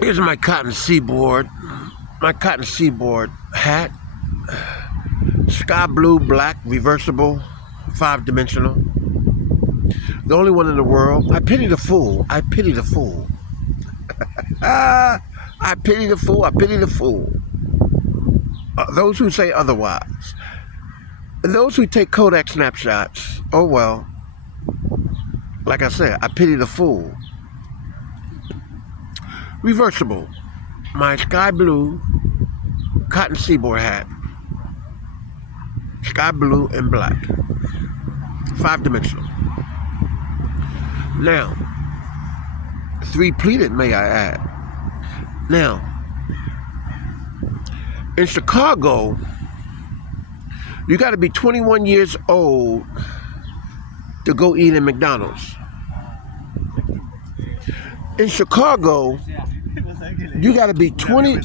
Here's my cotton seaboard. My cotton seaboard hat. Sky blue, black, reversible, 5-dimensional. The only one in the world. I pity the fool. I pity the fool. I pity the fool. I pity the fool. Those who say otherwise. And those who take Kodak snapshots. Oh well. Like I said, I pity the fool. Reversible. My sky blue cotton seaboard hat. Sky blue and black. 5-dimensional. Now, 3-pleated, may I add. Now, in Chicago, you got to be 21 years old to go eat at McDonald's. In Chicago, you got to be 21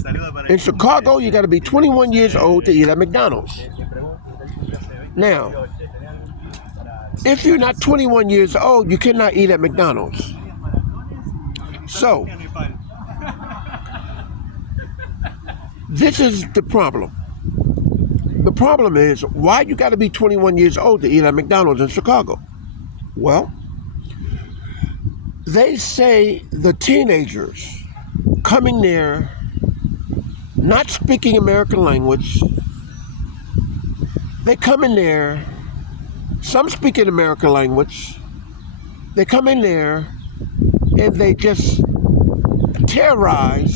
years old to eat at McDonald's. Now, if you're not 21 years old, you cannot eat at McDonald's. So, this is the problem. The problem is, why you got to be 21 years old to eat at McDonald's in Chicago? Well, they say the teenagers coming there, not speaking American language, they come in there, some speak in American language, they come in there and they just terrorize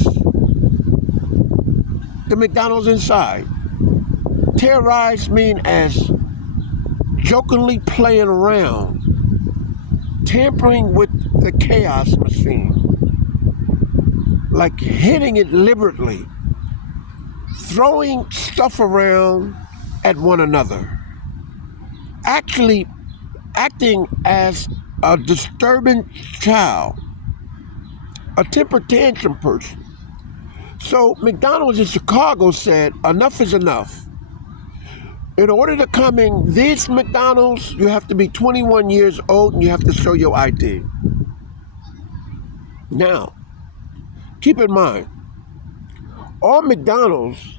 the McDonald's inside. Terrorize mean as jokingly playing around, tampering with the chaos machine, like hitting it deliberately, throwing stuff around at one another, actually acting as a disturbing child, a temper tantrum person. So McDonald's in Chicago said, enough is enough. In order to come in this McDonald's, you have to be 21 years old and you have to show your ID. Now, keep in mind, all McDonald's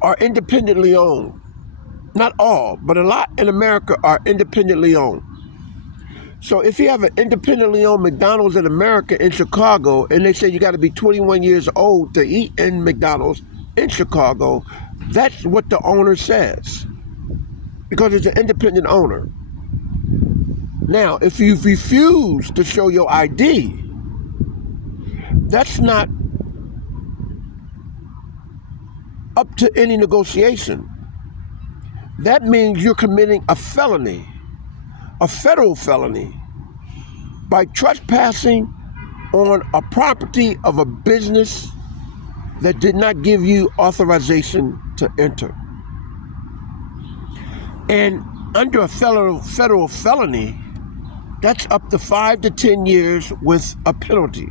are independently owned. Not all, but a lot in America are independently owned. So if you have an independently owned McDonald's in America, in Chicago, and they say you got to be 21 years old to eat in McDonald's in Chicago, that's what the owner says, because it's an independent owner. Now, if you refuse to show your ID, that's not up to any negotiation. That means you're committing a felony, a federal felony, by trespassing on a property of a business that did not give you authorization to enter. And under a federal felony, that's up to 5 to 10 years with a penalty,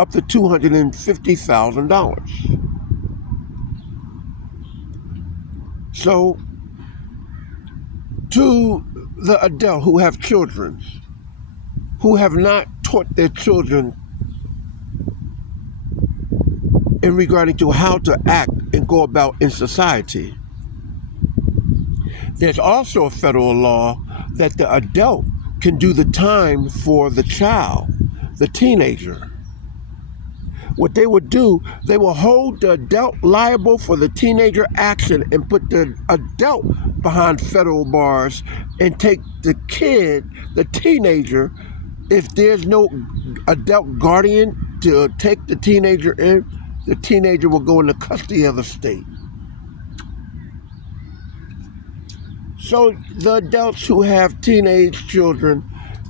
up to $250,000. So, to the adult who have children, who have not taught their children in regarding to how to act and go about in society, there's also a federal law that the adult can do the time for the child, the teenager. What they would do, they will hold the adult liable for the teenager action and put the adult behind federal bars and take the kid, the teenager, if there's no adult guardian to take the teenager in, the teenager will go into custody of the state. So the adults who have teenage children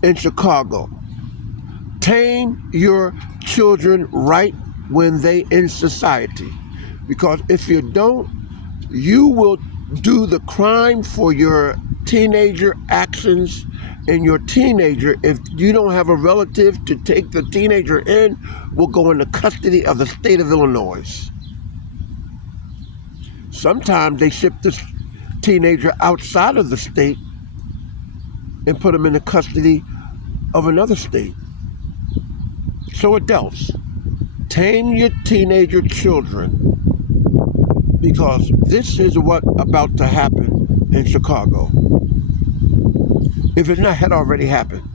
in Chicago, tame your children right when they in society, because if you don't, you will do the crime for your teenager actions, and your teenager, if you don't have a relative to take the teenager in, will go into custody of the state of Illinois. Sometimes they ship the teenager outside of the state and put them in the custody of another state. So adults, Tame your teenager children, because this is what about to happen in Chicago. If it not had already happened.